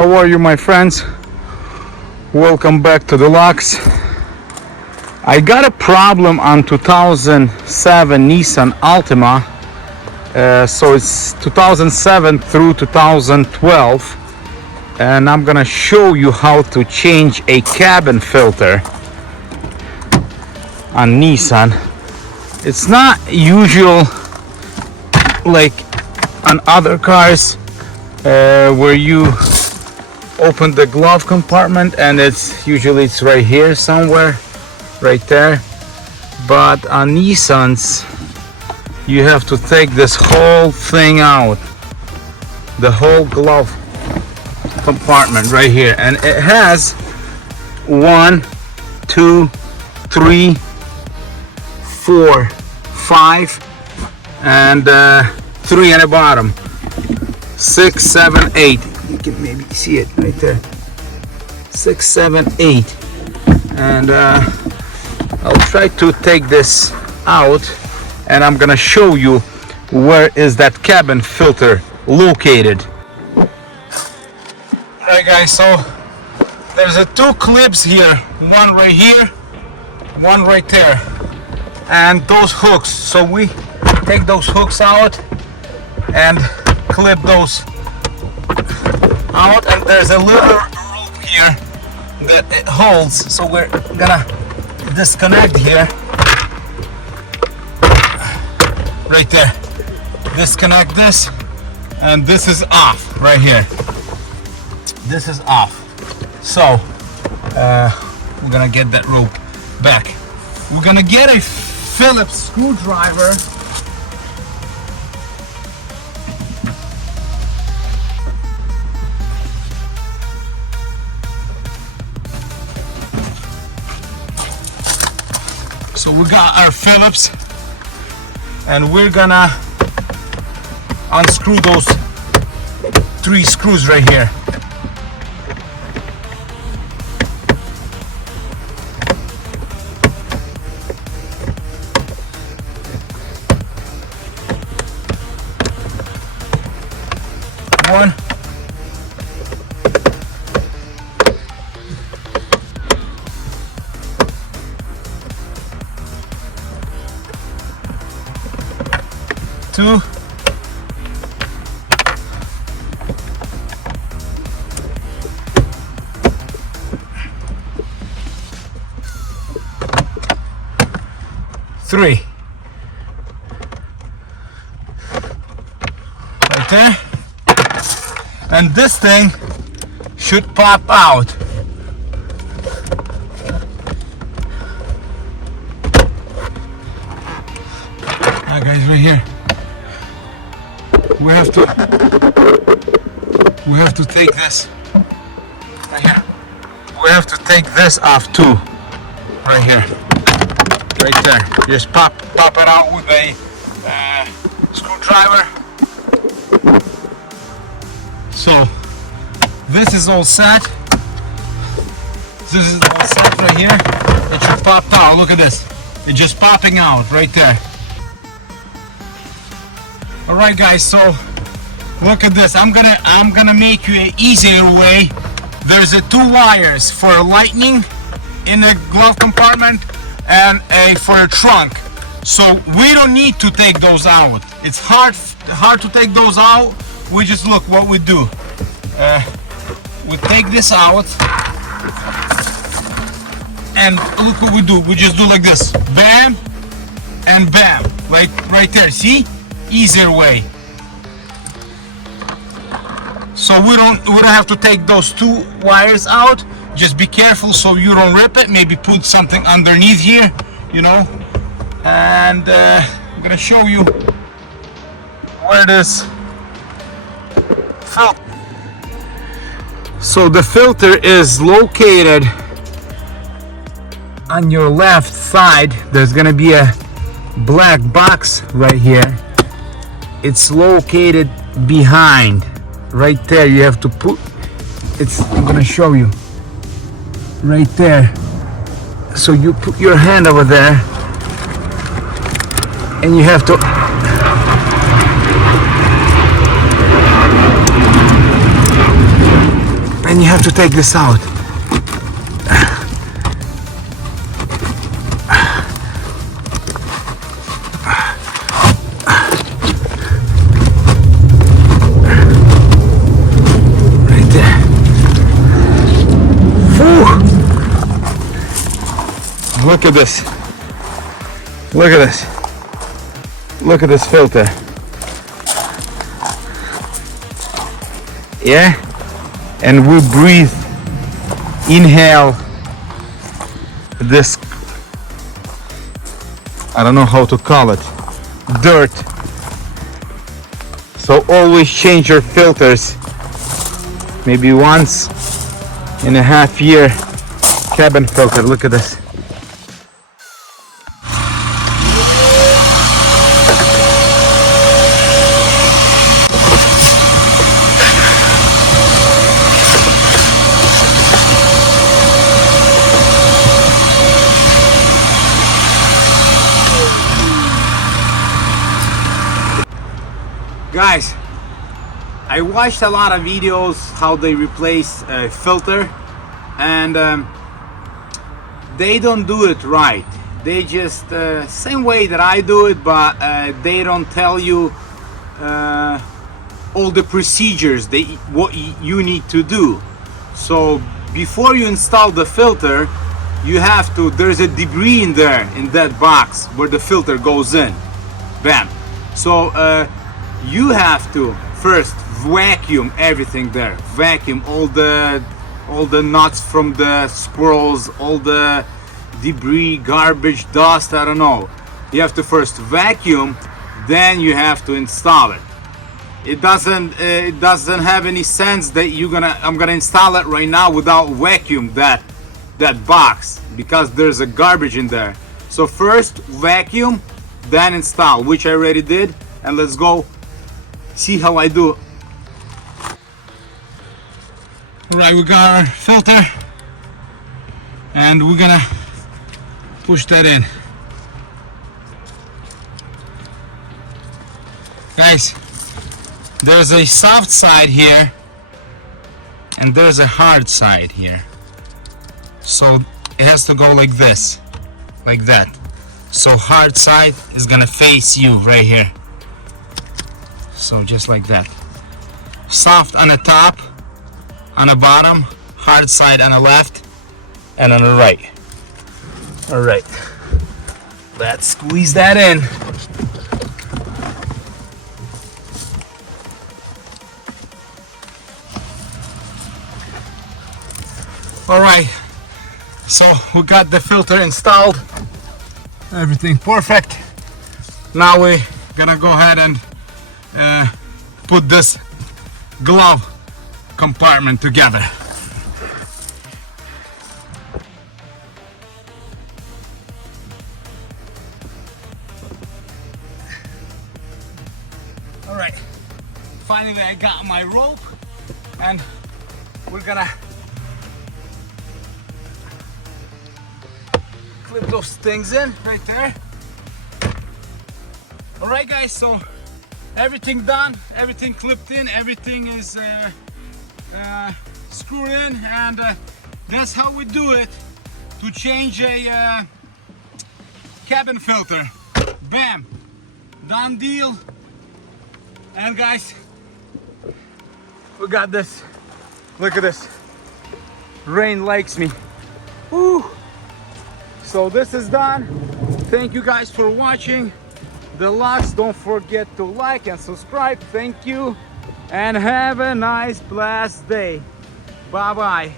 How are you, my friends? Welcome back to DELUXE. I got a problem on 2007 Nissan Altima. So it's 2007 through 2012, and I'm gonna show you how to change a cabin filter on Nissan. It's not usual like on other cars where you open the glove compartment and it's right here somewhere, right there. But on Nissans you have to take this whole thing out, the whole glove compartment right here, and it has 1, 2, 3, 4, 5, and 3 on the bottom, 6, 7, 8. You can maybe see it right there. 6, 7, 8, and I'll try to take this out, and I'm gonna show you where is that cabin filter located. Alright guys, so there's two clips here, one right here, one right there, and those hooks. So we take those hooks out and clip those out, and there's a little rope here that it holds, so we're gonna disconnect here, right there, disconnect this, and this is off right here. This is off. So we're gonna get that rope back. We're gonna get a Phillips screwdriver. So we got our Phillips, and we're gonna unscrew those 3 screws right here. One, 2, 3, right there, and this thing should pop out. Now guys, right here, we have to take this right here. We have to take this off too, right here, right there. Just pop it out with a screwdriver. So this is all set. This is all set right here. It should pop out. Look at this. It's just popping out right there. Alright guys, so look at this. I'm gonna make you an easier way. There's 2 wires for lightning in the glove compartment and for a trunk. So we don't need to take those out. It's hard to take those out. We just look what we do. We take this out, and look what we do. We just do like this, bam and bam, like right there. See? Easier way. So we don't have to take those 2 wires out. Just be careful so you don't rip it. Maybe put something underneath here, you know. And I'm gonna show you where this filter. So the filter is located on your left side. There's gonna be a black box right here. It's located behind, right there. You have to put I'm gonna show you right there. So you put your hand over there, and you have to and you have to take this out. Right there. Whew. Look at this. Look at this. Look at this filter. Yeah? And we breathe, inhale this, I don't know how to call it, dirt. So always change your filters, maybe once in a half year. Cabin filter, look at this. Guys, I watched a lot of videos how they replace a filter, and they don't do it right. They just same way that I do it, but they don't tell you all the procedures, what you need to do. So before you install the filter, you have to, there's a debris in there in that box where the filter goes in. Bam. So you have to first vacuum everything there. Vacuum all the nuts from the squirrels, all the debris, garbage, dust, I don't know. You have to first vacuum, then you have to install it. It doesn't have any sense that I'm gonna install it right now without vacuum that box, because there's a garbage in there. So first vacuum, then install, which I already did, and let's go see how I do. Right, we got our filter and we're gonna push that in. Guys, there's a soft side here and there's a hard side here. So it has to go like this, like that. So hard side is gonna face you right here. So just like that. Soft on the top, on the bottom, hard side on the left, and on the right. All right, let's squeeze that in. All right, so we got the filter installed. Everything perfect. Now we're gonna go ahead and put this glove compartment together. All right, finally I got my rope and we're gonna clip those things in right there. All right guys, so everything done, everything clipped in, everything is screwed in, and that's how we do it to change a cabin filter. Bam, done deal. And guys, we got this. Look at this. Rain likes me. Woo. So this is done. Thank you guys for watching DELUXE. Don't forget to like and subscribe. Thank you and have a nice blessed day. Bye bye.